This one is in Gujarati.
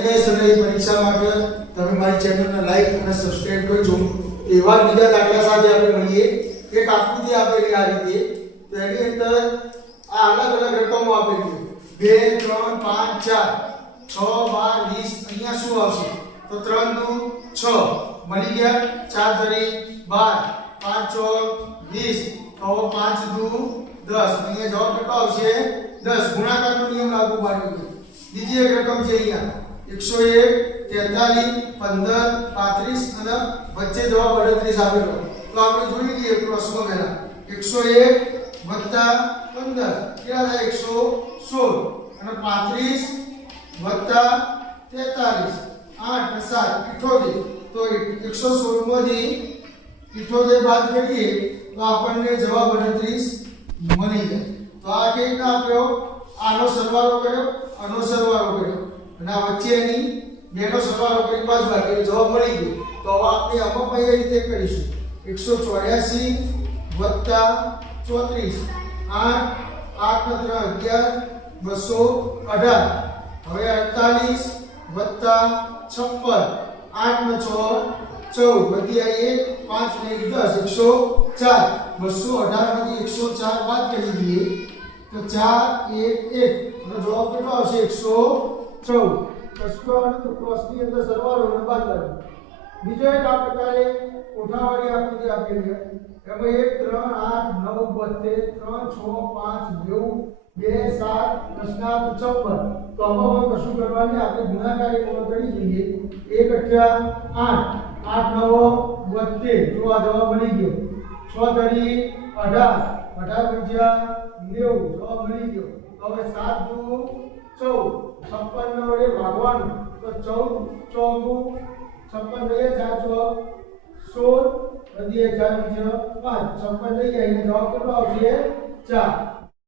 સરકારી પરીક્ષા માટે તમે મારી ચેનલને લાઈક અને સબસ્ક્રાઇબ કરજો। એવા બીજા દાખલા સાથે આપણે મળીએ। એક આકૃતિ આપેલી આ રીતે, તો એની અંદર આ અલગ અલગ રકમો આપેલી 2 3 5 4 6 12 20 અહીંયા શું આવશે? તો 3 નું 6 મળી ગયા, 4 ધરી 12, 5 ચોક 20, તો 5 દુ 10, અહીંયા જવાબ કેટલો આવશે? 10। ગુણાકારનો નિયમ લાગુ પાડ્યો। બીજી એક રકમ છે અહીંયા 101, 43, 15, 35 અને વચ્ચે જવાબ 38 આપેલો। તો આપણે જોઈ લઈએ ક્રોસમાં પહેલા 101 વત્તા 15 કેટલા થાય? 116 અને 35 વત્તા 43 8 અને 7 78। તો 116 માંથી 78 બાદ કરીએ તો આપણને જવાબ 38 મળી જાય। તો આ કેવી રીતના આપ્યો? આનો સરવાળો કર્યો, આનો સરવાળો કર્યો અને આ વચ્ચે એની બેનો સરવાળો કરી બાદબાકી જવાબ મળી ગયો। તો હવે આપણે આમાં કઈ રીતે કરીશું? 184 વત્તા 34 8 8 ને 3 11 218। હવે 48 વત્તા 56 8 ને 6 14 વધી આવીએ 5 ને 1 10 104 218 માંથી 104 બાદ કરી દઈએ તો 4 1 1 અને જવાબ કેટલો આવશે? 114। કશું તો ક્રોસ ની અંદર સરવાળો અને બાદબાકી। બીજો એક આ પ્રકારે કોઠાવાળી આકૃતિ આપેલી છે, એમાં 1 3 8 9 32 3 6 5 9 2 7 10 56। તો આમાં કશું કરવાની, આપણે ગુણાકારી કોણ કરી જોઈએ। 1 8 8 9 72, તો આ જવાબ મળી ગયો। 6 ધરી 18 18 ગુણ્યા 90 જવાબ મળી ગયો। તો હવે 7 દુ 14 56 વડે ભાગવાનું, તો 14 ચોગુ 56 લઈએ 4 ચોક 16 વધી 4 ગુણ્યા 5 56 લઈએ, અહીંયા જવાબ કેટલો આવશે? 4।